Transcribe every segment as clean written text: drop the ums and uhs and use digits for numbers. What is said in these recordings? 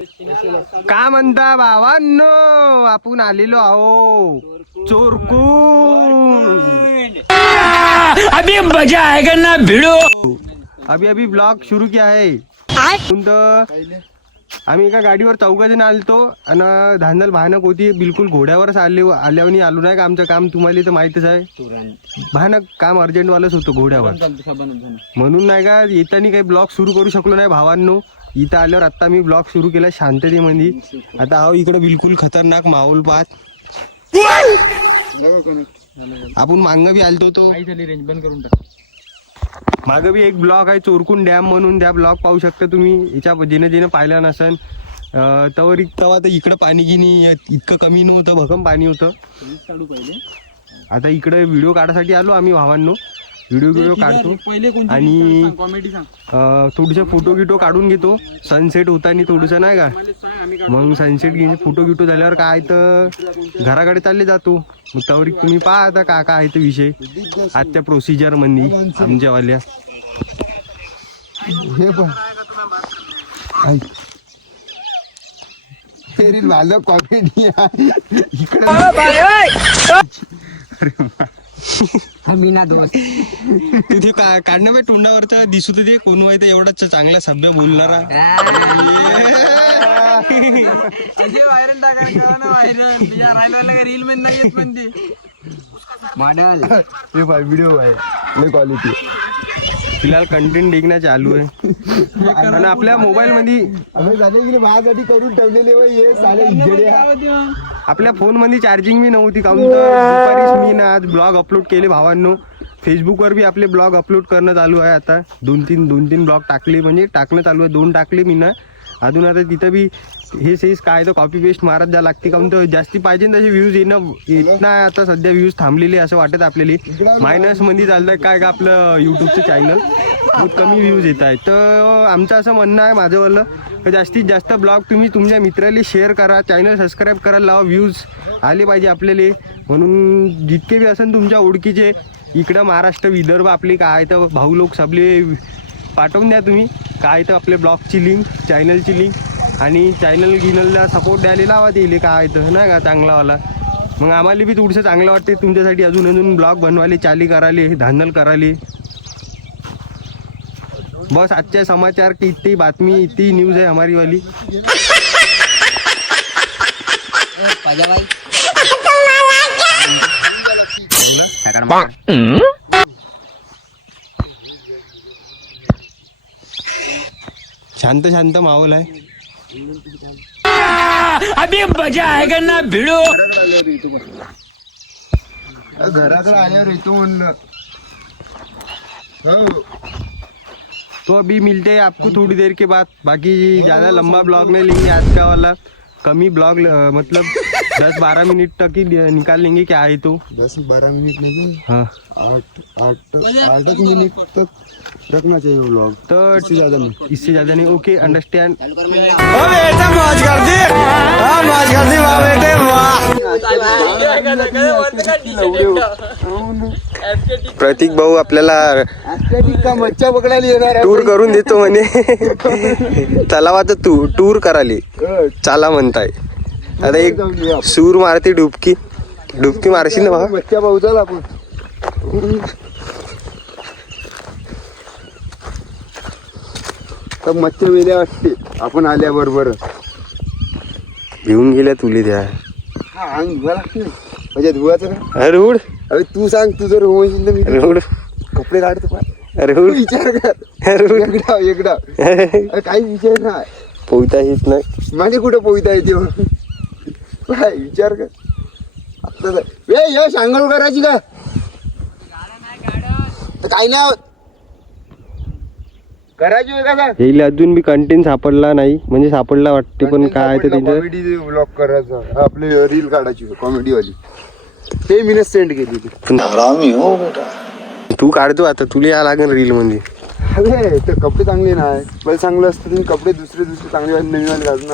का म्हणता भावांनो, आपण आलेलो आहो चोरकून. अभी मजा आएगा ना भिड़ो. अभी ब्लॉग शुरू किया है. आम्ही एका गाडीवर 4 जण आलतो आणि धांदल भयानक होती. बिलकुल घोड्यावरच आल्यावर आलो नाही का. आमचं काम तुम्हाला तर माहितच आहे. भयानक काम अर्जंटवालंच होतं घोड्यावर, म्हणून नाही का येताना काही ब्लॉग सुरू करू शकलो नाही भावांनो. इथं आल्यावर आता मी ब्लॉग सुरू केला शांततेमध्ये. आता हा इकडे बिलकुल खतरनाक माहोल पाहत. आपण मांग बी आलतो तो माग बी एक ब्लॉग आहे चोरकून डॅम म्हणून. त्या ब्लॉग पाहू शकता तुम्ही. याच्या जेणे पाहिला नसन तेव्हा तर इकडं पाणी गिनी इतकं कमी नव्हतं, भकम पाणी होतं. आता इकडे व्हिडिओ काढायसाठी आलो आम्ही भावांनो. व्हिडिओ काढतो आणि थोडेसे फोटो गिटो काढून घेतो. सनसेट होताना थोडंसं नाही का. मग सनसेट फोटो गिटो झाल्यावर काय तर घराकडे चालले जातो. मग त्यावर तुम्ही पहा आता का आहे तो विषय आजच्या प्रोसिजर मध्ये आमच्यावाल्या. हे पण माझं कॉमेडी तिथे काढणं बे तोंडावरचा दिसू ते कोण व्हायचं एवढा चांगला सभ्य बोलणारा. व्हिडिओ आहे क्वालिटी. फिलहाल कंटेंट देखणं चालू आहे आणि आपल्या मोबाईल मध्ये माझ्यासाठी करून ठेवलेले. आपल्या फोन मध्ये चार्जिंग बी नव्हती काऊन दुपारीच मी ना आज ब्लॉग अपलोड केले भावांनो. फेसबुकवर बी आपले ब्लॉग अपलोड करणं चालू आहे. आता दोन तीन ब्लॉग टाकले, म्हणजे टाकणं चालू आहे. 2 टाकले मी ना अजून. आता तिथं बी हे काय तर कॉपी पेस्ट मारत जा लागते काऊन तर जास्ती पाहिजे तसे व्ह्यूज येत नाही. आता सध्या व्ह्यूज थांबलेले असं वाटत आपल्याला. मायनस मध्ये चालतंय काय का आपलं युट्यूबचं चॅनल बहुत कमी व्ह्यूज येत आहेत. तर आमचं असं म्हणणं आहे माझंवालं तर जास्तीत जास्त ब्लॉग तुम्ही तुमच्या मित्राला शेअर करा, चॅनल सबस्क्राईब करायला लावा. व्ह्यूज आले पाहिजे आपल्याला. म्हणून जितके बी असेल तुमच्या ओळखीचे इकडं महाराष्ट्र विदर्भ आपले काय तर भाऊ लोक सबले पाठवून द्या तुम्ही. काय तर आपले ब्लॉगची लिंक, चॅनलची लिंक आणि चॅनलला सपोर्ट द्यायला लावा ते काय तर नाही का चांगलावाला. मग आम्हाला बी थोडंसं चांगलं वाटते तुमच्यासाठी अजून ब्लॉग बनवाले, चाली कराले, धांदल कराले. बस आजच्या समाचार की इतनी बातमी, इतनी न्यूज आहे हमारी वाली. शांत शांत माहोल आहे. अभी मजा आएगा ना भिड़ो. घराकडे आल्यावर येतो म्हणून. तो अभी मिलते हैं आपको थोड़ी देर के बाद. बाकी ज़्यादा लंबा ब्लॉग नहीं लेंगे आज का वाला. कमी ब्लॉग मतलब 10-12 मिनट तक ही निकाल लेंगे. क्या है तो 10-12 मिनट नहीं, हाँ 8 मिनट तक रखना चाहिए ब्लॉग. तो इससे ज़्यादा नहीं. Okay understand. प्रतीक भाऊ आपल्याला टूर करून देतो म्हणे. तलावात टूर कराले चाला म्हणताय. आता एक सूर मारते डुबकी मारशील ना बाबा. मच्छा भाऊ चल आपण. मच्छा वेल्या वाटते आपण आल्याबरोबर घेऊन गेल्या तुले त्या. अंग धुवा लागते म्हणजे धुवाचं का. अरे उड. अरे तू सांग तुझं रोमशील तर मी उड कपडे काढतो पाय. अरे उड विचार कर. एकदा काही विचार नाही. पोहता येत नाही माझे कुठं पोहता येते काय विचार कर. आता या सांगल करायची का काही नाही होत करायची का. अजून बी कंटेंट सापडला नाही, म्हणजे सापडला वाटते पण काय तर कॉमेडी ब्लॉग करायचा. आपले रील काढायची कॉमेडी वाली. ते मी सेंड केली होती. तू काढतो आता तुला या लागेल रील मध्ये. अरे तर कपडे चांगले नाही पहिले चांगलं असतं तुम्ही कपडे दुसरे चांगले नवीन वाले घालून.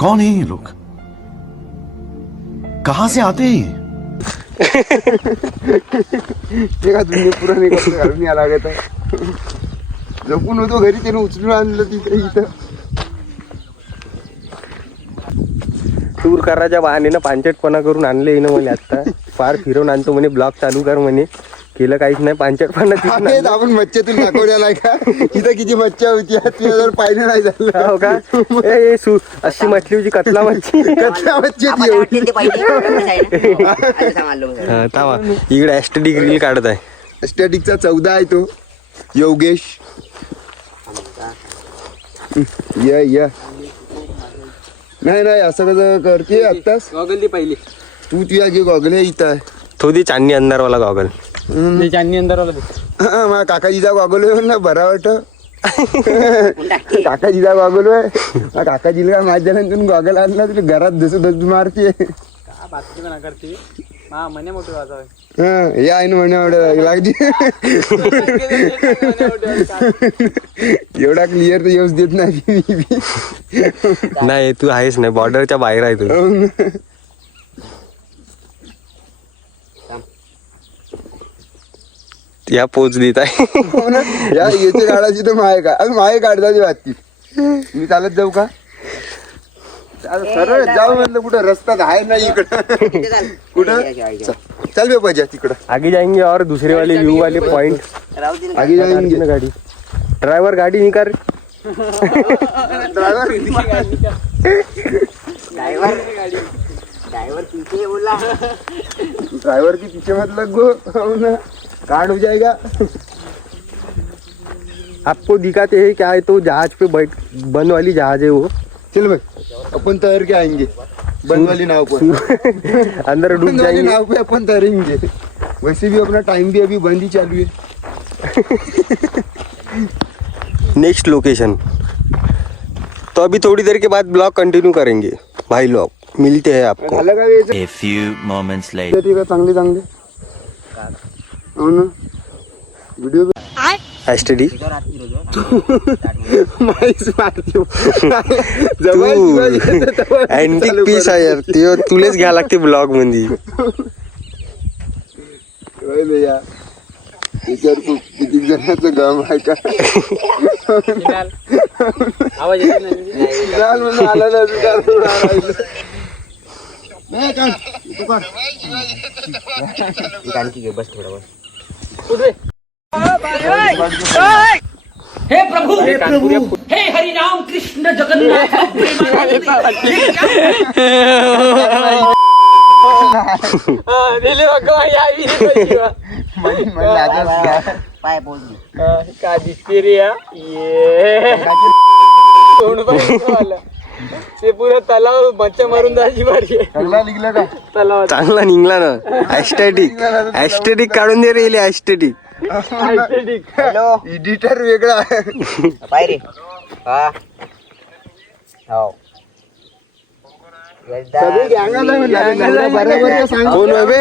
कौन है ये लोग, कहाँ से आते हैं? ते का तुम्ही पुराने कपडे घालून या लागत. जपून होतो घरी त्याने उचलून आणलं तिथे इथं. टूर करायच्या बहानेनं पांचटपणा करून आणले येणं म्हणे आता फार फिरवून आणतो म्हणे ब्लॉग चालू कर म्हणे केलं काहीच नाही पांचटपणा तेच आपण मच्छ्यातून दाखवलेला का इथं किती मच्छा होती तुला जर पाहिलं नाही झालं हो का अशी मछली होती कतला मच्छी कतला मच्छी होती एवढी. हा, थांबा इकडे ऍस्टेटिक रील काढत आहे स्टॅटिकचा 14 आहे तो योगेश या नाही असं कसं करते आत्ताच गॉगल दी पहिली तू तुझ्या घे गॉगले इथं आहे थोडी चांदणी अंधारवाला गॉगल ते चांदणी अंदर वाला हा, माझ्या काकाजीचा गॉगल आहे ना बरा वाट काकाजीचा गॉगल आहे काकाजीला काय माहिती झालं तुम्ही गॉगल आणला तुला घरात धस मारते का बातमी ना करते हा मने मोठे वाजावे हा या आहे ना म्हणे लागली एवढा क्लिअर तर येऊच देत नाही मी बी. नाही तू आहेस नाही बॉर्डरच्या बाहेर आहे तू या पोच देत आहे हो ना? या याची काढायची तर माये काढताची बातची मी चालत जाऊ का सरळ जाऊ म्हणलं कुठं रस्ता आहे ना इकडं कुठं चल बे पाहिजे तिकडं आगे जाएंगे और दूसरे वाले व्यू वाले पॉइंट आगे जाऊन गाड़ी ड्राइवर गाड़ी निकाल ड्राइवर की पीछे मत लगो हो ना कांड हो जाएगा आपको दिखाते हैं क्या है तो जहाज पे बैठ बंद वाली जहाज है वो चल भाई अपन तैर के आएंगे बंद वाली नाव पर अंदर डूब बंद वाली जाएंगे नाव पे अपन तैरेंगे वैसे भी अपना टाइम भी अभी बंद ही चालू है नेक्स्ट लोकेशन तो अभी थोड़ी देर के बाद ब्लॉग कंटिन्यू करेंगे भाई लोग मिलते हैं आपको झालं का यायचं? A few moments later. ते का चांगले हो ना व्हिडिओ एस्टेडी माहीच मारते तू अँटिक पीस आहे यार ते तुलेच घ्या लागते ब्लॉग मध्ये त्याच्यावर किती जणांचं गम आहे का आवाज येत नाही चाल म्हणून आला ना विचार करून राहिलं. नाही काढ, तू काढ. हे प्रभु हे हरि राम कृष्ण जगन्नाथ दिले भगवान यावी मला लाजच काय. का दिसते रे या ये तोंड बघितलं मला. ते पुरं तलाव मच्छा मारून जायची बारी आहे चांगला निघलं का तलाव चांगला निघला ना ऍस्टेटिक काढून दे रे ऍस्टेटिक एडिटर वेगळा आहे. सगळी गँगाला म्हणलं, बरोबर सांग. कोण वय बे?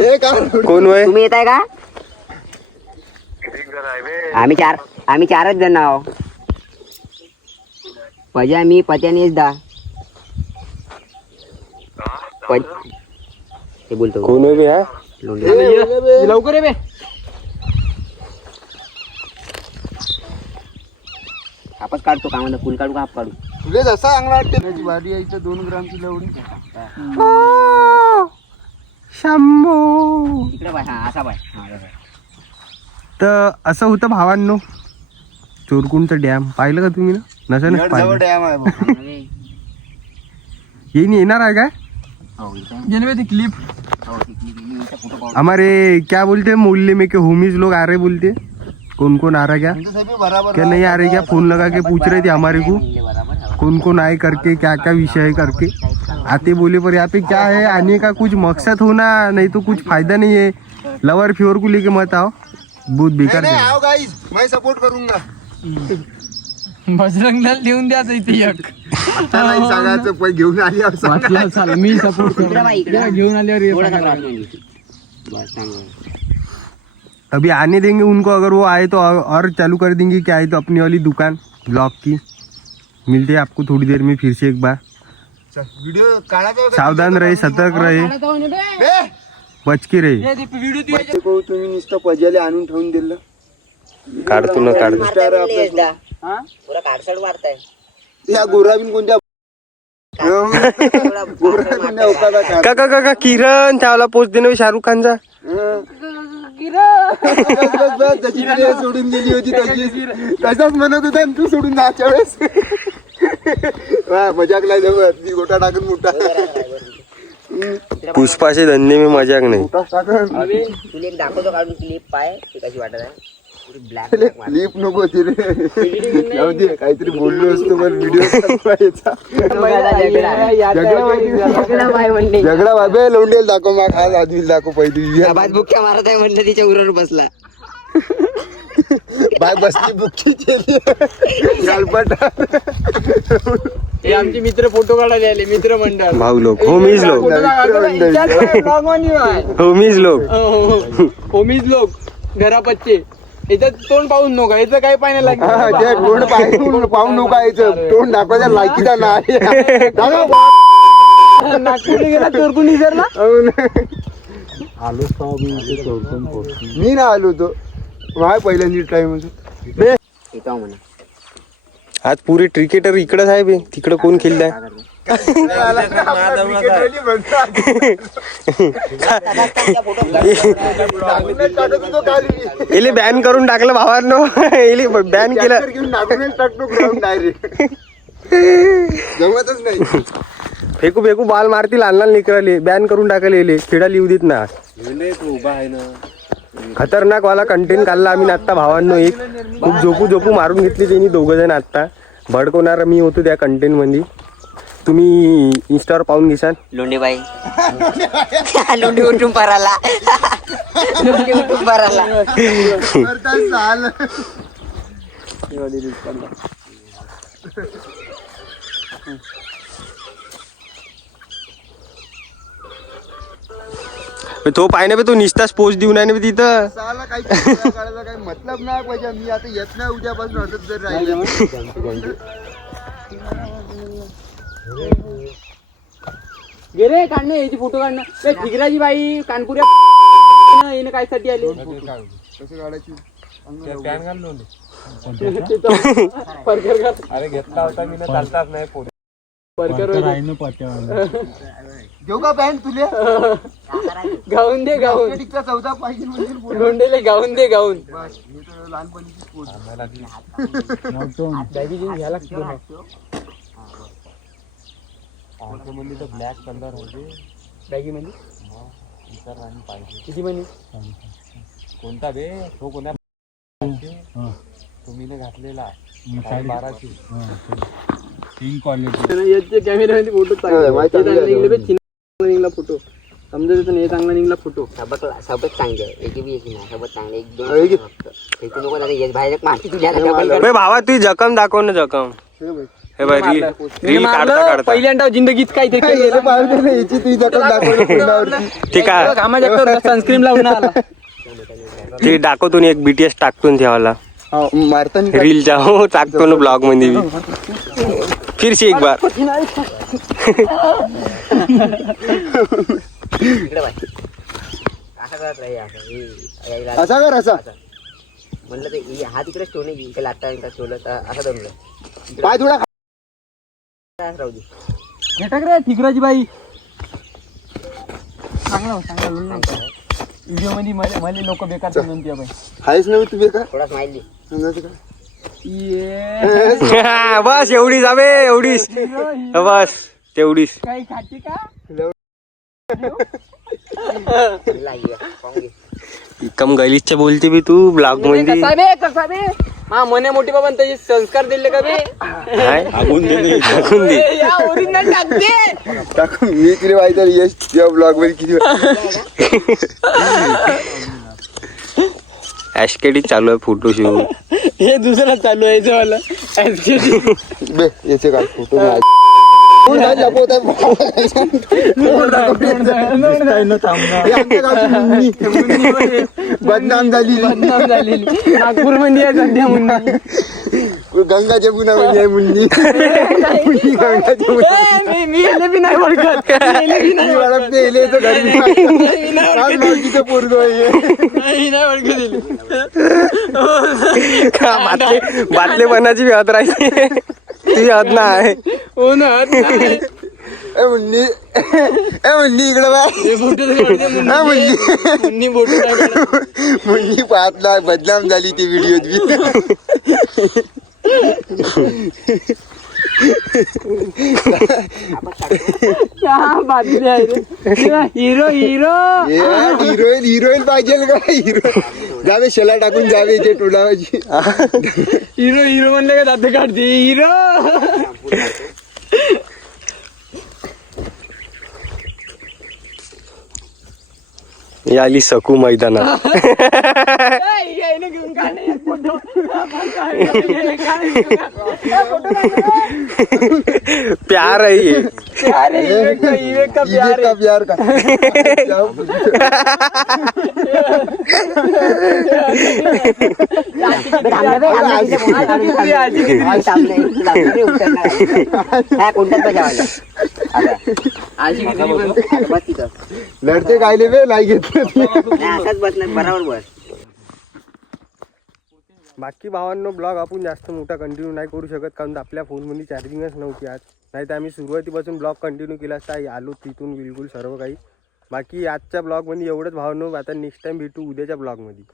हे काय? कोण वय तुम्ही येत आहे का आम्ही चारच जण आहो पजा मी पत्यानेच दा ते बोलतो कोण वय बे हा लवकर ये बे हापच काढतो का म्हणलं फुल काढू का हाप काढू तुले जसा अंगणा वाटते भारी आहे इथं 2 ग्रामची लवणी शंभो इकडे बाय हा असा बाय तर असं होतं भावांनो चोरकुंडचं डॅम पाहिलं का तुम्ही ना नसेल जवळ पाहिलं डॅम आहे बघ. येणार आहे काय गेले ती क्लिप हमारे क्या बोलते हैं मोहल्ले में के होमीज लोग आ रहे बोलते कौन कौन आ रहा क्या तुमचं सगळं बराबर क्या नहीं आ रहे क्या फोन लगा के पूछ रहे थे हमारे को कौन कौन आए करके क्या क्या विषय है करके आते बोले पर यहाँ पे क्या है आने का कुछ मकसद होना नहीं तो कुछ फायदा नहीं है लवर फ्योर को लेके मत आओ बहुत बेकार नाही, है आओ गाईज मैं सपोर्ट करूंगा बजरंग दल देऊन द्यायचं इथे एक आता नाही सांगायचं पण घेऊन आली असं वाचला चाल मी सपोर्ट इकडे बाय इकडे घेऊन आल्यावर ये थोडा सांगा. बस चांगलं अभी आने देंगे उनको अगर वो आए तो और चालू कर देंगे क्या आए तो अपनी वाली दुकान ब्लॉग की मिलते हैं आपको थोड़ी देर में फिर से एक बार व्हिडिओ काढायचा होता. सावधान रहे सतर्क रहे बे, बच के रहे बच्चे को तुम्ही नुसतं पजाले आणून ठेवून दिलं काढतो ना काढतो पुरा काडसड मारताय या गोराबीन कोणत्या का का का किरण त्याला पोच दे ना शाहरुख खानचा. जशी तिने सोडून गेली होती तसाच म्हणत होता आणि तू सोडून जायच्या वेळेस. मजाक नाही जमत, मी गोटा टाकून मोठा पुष्पाचे धंदे मी मजाक नाही. तुला एक दाखवतो काढून क्लिप पाय ती कशी वाटत आहे ब्लॅक क्लिप नको होती रे. जाऊ दे, काहीतरी बोललो असतो पण व्हिडिओ झगडा बाबे लोंडेल दाखव मग आज आदमी दाखव पहिली बुक्या मारत आहे म्हणलं तिच्या उरावर बसला. बाय बसली बुक्की केली गालपट. हे आमचे मित्र फोटो काढायला आले, मित्र मंडळ. भाऊ लोक होमीज लोक होमीज लोक होमीज लोक घरापच्चे. याच्यात तोंड पाहून नका, याचं काही पाहिजे लागेल. ते तोंड पाहून नको यायचं, तोंड दाखवायच्या लायकीचा नाही. नागपूरला गेला चोरकून विसरला. मी ना आलो होतो माझ्या पहिल्यांदी टाइम येतो म्हणा. आज पुरे क्रिकेटर इकडंच आहे बे, तिकडं कोण खेळलाय. एले बॅन करून टाकलं भावांनो. एले बॅन केलं. घेऊन नागूनच टाकतो ग्राउंड डायरेक्ट. जमतच नाही. फेकू फेकू बॉल मारतील लहान लहान लेकराले. बॅन करून टाकले खेळायला येऊ देत ना. खतरनाक वाला कंटेंट काढला आम्ही आता भावांनो. एक खूप झोपू मारून घेतली त्यांनी दोघं जण. आता भडकवणार मी होतो त्या कंटेंट मध्ये, तुम्ही इंस्टावर पाहून घेशाल. लोंडेबाई लोंडी उठून पराला. लोंडी उठून पराला. तो पाहिजे बे, तो निस्ताच पोस्ट देऊन आहे ना तिथं. साला काही काढायला काही मतलब नाही पाहिजे. मी आता येत नाही उद्यापासून हटत जर राहिलं. गेले काढणे याची फोटो काढणं. ते ठिगराजी बाई कानपुऱ्या येणं काय साठी आले. कसं काढायची अरे घेतला होता मी, चालताच नाही. घेऊ का पॅन्ट तुले गाऊन दे गाऊन. 14 पाहिजे म्हणजे लोंडेले गाऊन दे गाऊन. बस मी तर लहानपणीची स्पोर्ट बॅगी जीन्स घ्यायला लागतो. ब्लॅक कलर होते बॅगी मध्ये किती मध्ये कोणता बे तो कोणा तुम्ही घातलेला 1200 3 क्वालिटी. याचे कॅमेऱ्यामध्ये फोटो चांगला फोटो समजा तिथं हे चांगला निघला फोटो. सबत चांगली आहे. याची बी याची नाही सबत चांगली. एक दोन नको झाले बाहेर मारती तुझ्या. भावा तू जखम दाखव ना. जखम हे बाई रील काढता काढता पहिल्यांदा जिंदगीत काहीतरी याची तुझी दखल दाखवली. ते काय कामाच्या सनस्क्रीन लावून आला. ते दाखवतो एक BTS टाकतो ठेवायला मारताना रीलच्या. हो टाकतो ना ब्लॉग मध्ये बी. फिरशी एक बार. असा कर असा म्हणलं ते हा तिकडे ठेवणे इथे लागता ठेवलं असं जमलं. पाय थोडा राहू दे. झटक रे ठिगराजी बाई. चांगला व्हिडिओ मध्ये मला लोक बेकार म्हणते बाई. आहेस ना तू बेकार थोडा स्माइल दे. बस एवढीच हवे एवढीच. बस तेवढीच. काही खाते का. कम गलीच्या बोलते बी तू ब्लॉग मध्ये. कसा बे हा मने मोठी बाबा त्याचे संस्कार दिले का बे. टाकून दे. ओरिजिनल टाकते. टाकून मी तिला माहिती यश तुझ्या ब्लॉग मध्ये किती ऍशकेडी चालू आहे फोटोशूट. हे दुसरं चालू आहे याचं बे याचे काय फोटो बदनाम झाली. नागपूर मध्ये आहे सध्या मुंडी. गंगाच्या पुण्यामध्ये आहे मुंडी. गंगाच्या मी याला बी नाही ओळखत. पोरगो नाही ओळखत. बातले बनाची हद राहायची. तुझी हद ना आहे. हो ना. ए मुन्नी इकडे बाय मुन्नी मुन्नी पाहतला बदनाम झाली ती व्हिडिओत हिरो हिरोईन पाहिजे का हिरो जावे शेला टाकून जावे जे टोलावाची हिरो म्हणले का दात काढते हिरो. ही आली सकू मैदानात. प्यार आहे ये. प्यार का लढते गायले वे नाही घेतले बरोबर बस. बाकी भावांनो ब्लॉग आपण जास्त मोठा कंटिन्यू नाही करू शकत कारण आपल्या फोनमध्ये चार्जिंगच नव्हती आज. नाही तर आम्ही सुरुवातीपासून ब्लॉग कंटिन्यू केला असता. आलो तिथून बिलकुल सर्व काही. बाकी आजच्या ब्लॉगमध्ये एवढंच भावांनो. आता नेक्स्ट टाइम भेटू उद्याच्या ब्लॉगमध्ये.